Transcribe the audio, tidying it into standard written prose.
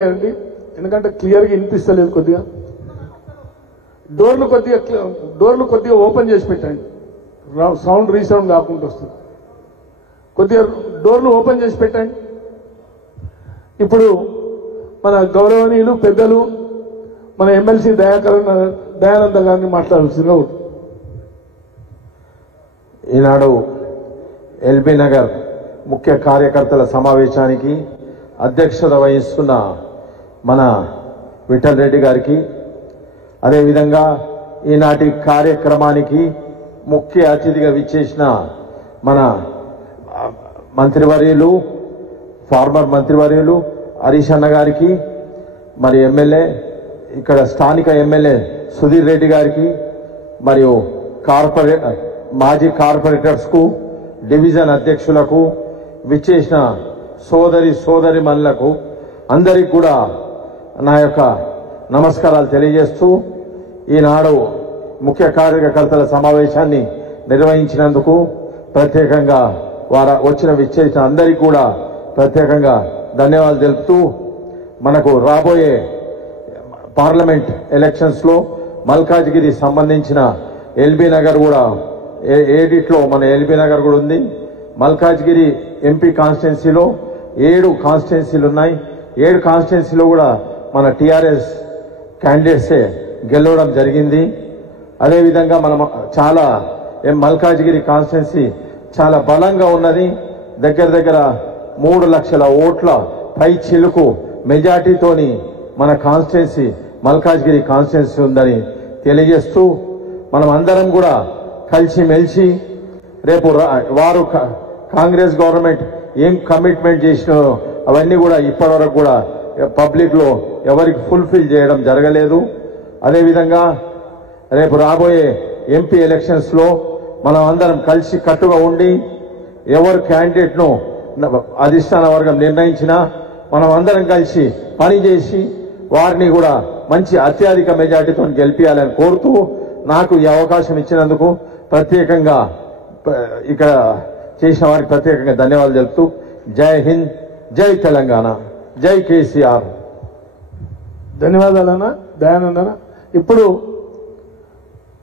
అండి ఎందుకంటే క్లియర్గా వినిపిస్తలేదు కొద్దిగా డోర్లు కొద్దిగా ఓపెన్ చేసి పెట్టండి సౌండ్ రీసౌండ్ కాకుండా వస్తుంది కొద్దిగా డోర్లు ఓపెన్ చేసి పెట్టండి ఇప్పుడు మన గౌరవనీయులు పెద్దలు మన ఎమ్మెల్సీ దయానంద గారిని మాట్లాడాల్సిందిగా ఈనాడు ఎల్బీ నగర్ ముఖ్య కార్యకర్తల సమావేశానికి అధ్యక్షత వహిస్తున్న మన విఠల్ రెడ్డి గారికి అదేవిధంగా ఈనాటి కార్యక్రమానికి ముఖ్య అతిథిగా విచ్చేసిన మన మంత్రివర్యులు ఫార్మర్ మంత్రివర్యులు హరీష్ అన్న గారికి మరి ఎమ్మెల్యే ఇక్కడ స్థానిక ఎమ్మెల్యే సుధీర్ రెడ్డి గారికి మరియు మాజీ కార్పొరేటర్స్కు డివిజన్ అధ్యక్షులకు విచ్చేసిన సోదరిమణులకు అందరికీ కూడా నా యొక్క నమస్కారాలు తెలియజేస్తూ ఈనాడు ముఖ్య కార్యకర్తల సమావేశాన్ని నిర్వహించినందుకు ప్రత్యేకంగా విచ్చేసిన అందరికీ కూడా ప్రత్యేకంగా ధన్యవాదాలు తెలుపుతూ మనకు రాబోయే పార్లమెంట్ ఎలక్షన్స్లో మల్కాజ్గిరి సంబంధించిన ఎల్బీ నగర్ కూడా ఏడిట్లో మన ఎల్బీ నగర్ కూడా ఉంది మల్కాజ్గిరి ఎంపీ కాన్స్టిట్యున్సీలో 7 కాన్స్టిట్యున్సీలు ఉన్నాయి 7 కాన్స్టిట్యున్సీలో కూడా మన టీఆర్ఎస్ క్యాండిడేట్సే గెలవడం జరిగింది అదేవిధంగా మనం చాలా మల్కాజ్గిరి కాన్స్టిట్యున్సీ చాలా బలంగా ఉన్నది దగ్గర 3 లక్షల ఓట్ల పై చిలుకు మెజార్టీతోని మన కాన్స్టిట్యున్సీ మల్కాజ్గిరి కాన్స్టిట్యున్సీ ఉందని తెలియజేస్తూ మనం అందరం కూడా కలిసిమెలిసి రేపు వారు కాంగ్రెస్ గవర్నమెంట్ ఏం కమిట్మెంట్ చేసినారో అవన్నీ కూడా ఇప్పటివరకు కూడా పబ్లిక్లో ఎవరికి ఫుల్ఫిల్ చేయడం జరగలేదు అదేవిధంగా రేపు రాబోయే ఎంపీ ఎలక్షన్స్లో మనం అందరం కలిసి కట్టుగా ఉండి ఎవరు క్యాండిడేట్ను అధిష్టాన వర్గం నిర్ణయించినా మనం అందరం కలిసి పనిచేసి వారిని కూడా మంచి అత్యధిక మెజార్టీతో గెలిపించాలని కోరుతూ నాకు ఈ అవకాశం ఇచ్చినందుకు ప్రత్యేకంగా ఇక్కడ చేసిన వారికి ప్రత్యేకంగా ధన్యవాదాలు తెలుపుతూ జై హింద్ జై తెలంగాణ జై కేసీఆర్ ధన్యవాదాలన్నా దయానందన ఇప్పుడు